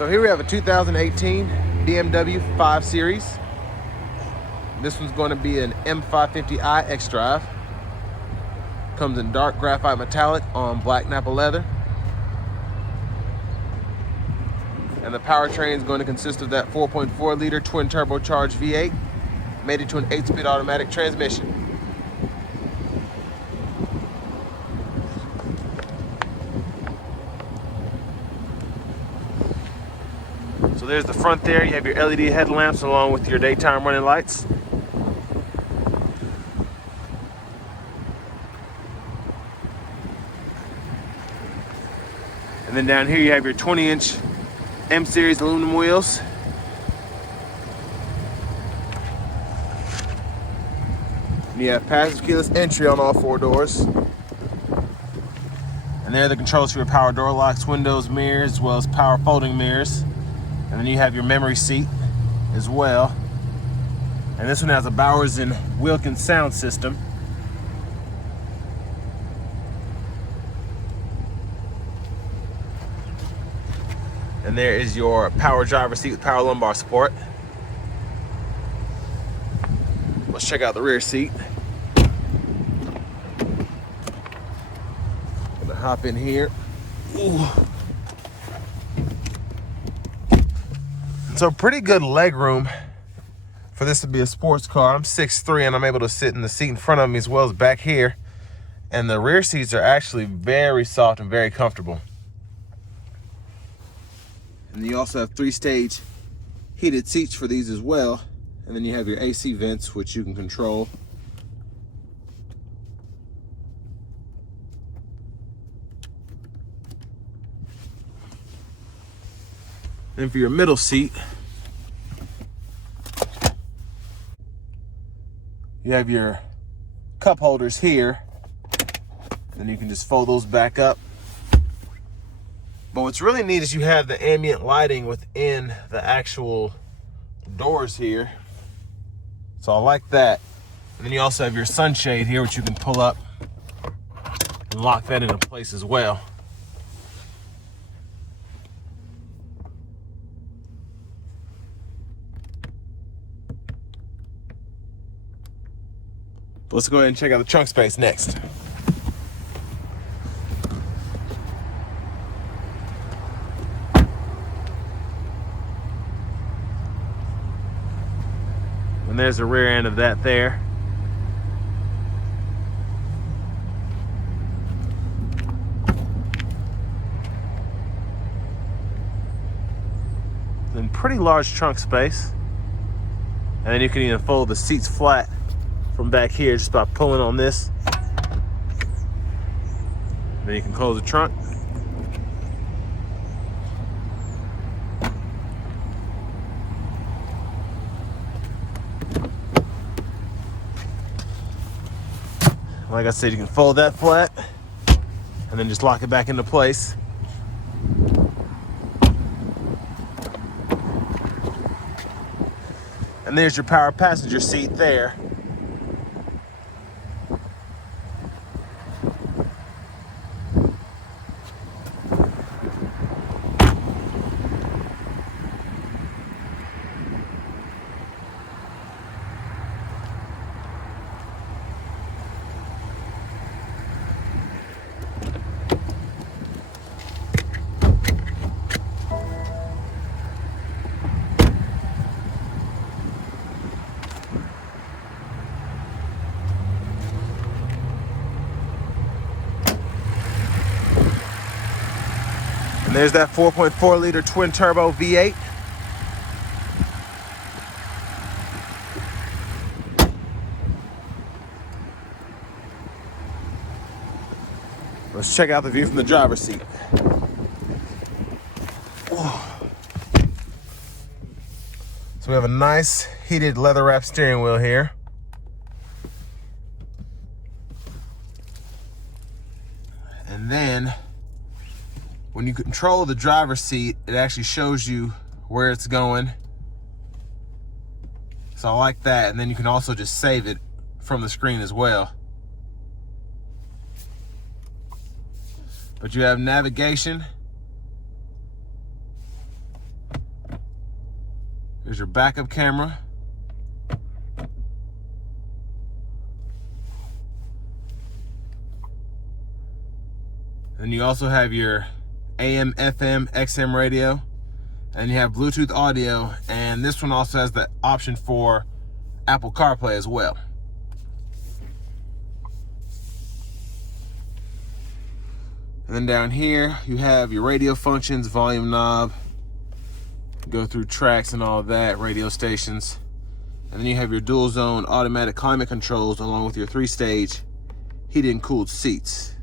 So here we have a 2018 BMW 5 Series. This one's going to be an M550i xDrive. Comes in dark graphite metallic on black Napa leather. And the powertrain is going to consist of that 4.4 liter twin turbocharged V8 mated to an 8-speed automatic transmission. So there's the front there. You have your LED headlamps along with your daytime running lights. And then down here you have your 20-inch M Series aluminum wheels. And you have passive keyless entry on all 4 doors. And there are the controls for your power door locks, windows, mirrors, as well as power folding mirrors. And then you have your memory seat as well. And this one has a Bowers & Wilkins sound system. And there is your power driver seat with power lumbar support. Let's check out the rear seat. Gonna hop in here. Ooh. So pretty good leg room for this to be a sports car. I'm 6'3" and I'm able to sit in the seat in front of me as well as back here. And the rear seats are actually very soft and very comfortable. And you also have 3-stage heated seats for these as well. And then you have your AC vents, which you can control. Then for your middle seat, you have your cup holders here. Then you can just fold those back up. But what's really neat is you have the ambient lighting within the actual doors here. So I like that. And then you also have your sunshade here, which you can pull up and lock that into place as well. Let's go ahead and check out the trunk space next. And there's the rear end of that there. Then pretty large trunk space. And then you can even fold the seats flat from back here just by pulling on this. Then you can close the trunk. Like I said, you can fold that flat and then just lock it back into place. And there's your power passenger seat there. And there's that 4.4 liter twin turbo V8. Let's check out the view from the driver's seat. So we have a nice heated leather wrap steering wheel here. And then when you control the driver's seat, it actually shows you where it's going. So I like that. And then you can also just save it from the screen as well. But you have navigation. There's your backup camera. And you also have your AM, FM, XM radio. And you have Bluetooth audio. And this one also has the option for Apple CarPlay as well. And then down here, you have your radio functions, volume knob, go through tracks and all that, radio stations. And then you have your dual zone automatic climate controls along with your 3-stage heated and cooled seats.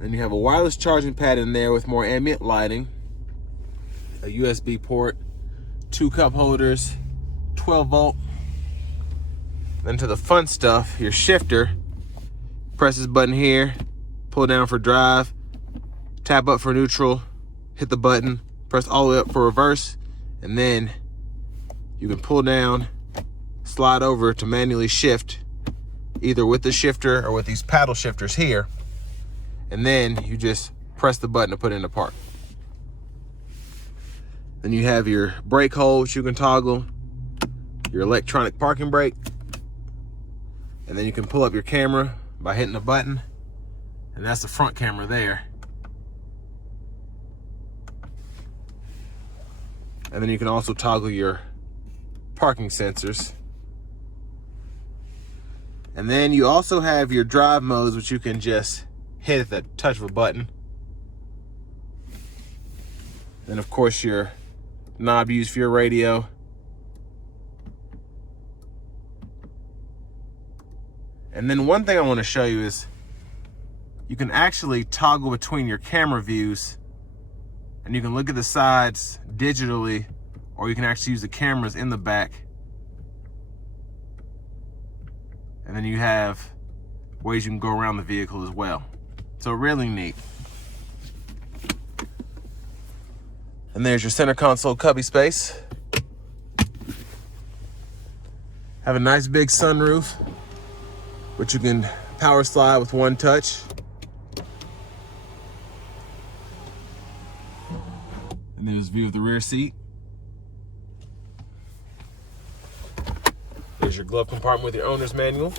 And you have a wireless charging pad in there with more ambient lighting, a USB port, 2 cup holders, 12 volt. Then to the fun stuff, your shifter. Press this button here, pull down for drive, tap up for neutral, hit the button, press all the way up for reverse, and then you can pull down, slide over to manually shift, either with the shifter or with these paddle shifters here, and then you just press the button to put it into park. Then you have your brake hold, which you can toggle, your electronic parking brake, and then you can pull up your camera by hitting a button, and that's the front camera there. And then you can also toggle your parking sensors. And then you also have your drive modes, which you can just hit at the touch of a button. Then of course your knob used for your radio. And then one thing I want to show you is you can actually toggle between your camera views, and you can look at the sides digitally, or you can actually use the cameras in the back. And then you have ways you can go around the vehicle as well. So really neat. And there's your center console cubby space. Have a nice big sunroof, which you can power slide with one touch. And there's a view of the rear seat. There's your glove compartment with your owner's manual.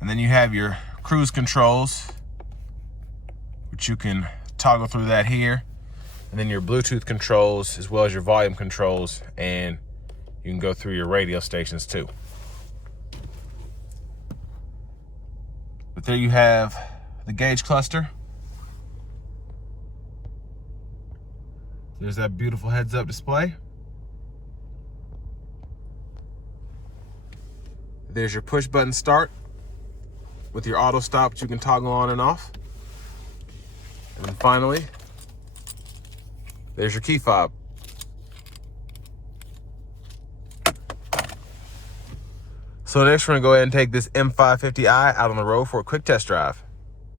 And then you have your cruise controls, which you can toggle through that here. And then your Bluetooth controls, as well as your volume controls, and you can go through your radio stations too. But there you have the gauge cluster. There's that beautiful heads-up display. There's your push button start with your auto stop, which you can toggle on and off. And then finally, there's your key fob. So next we're gonna go ahead and take this M550i out on the road for a quick test drive.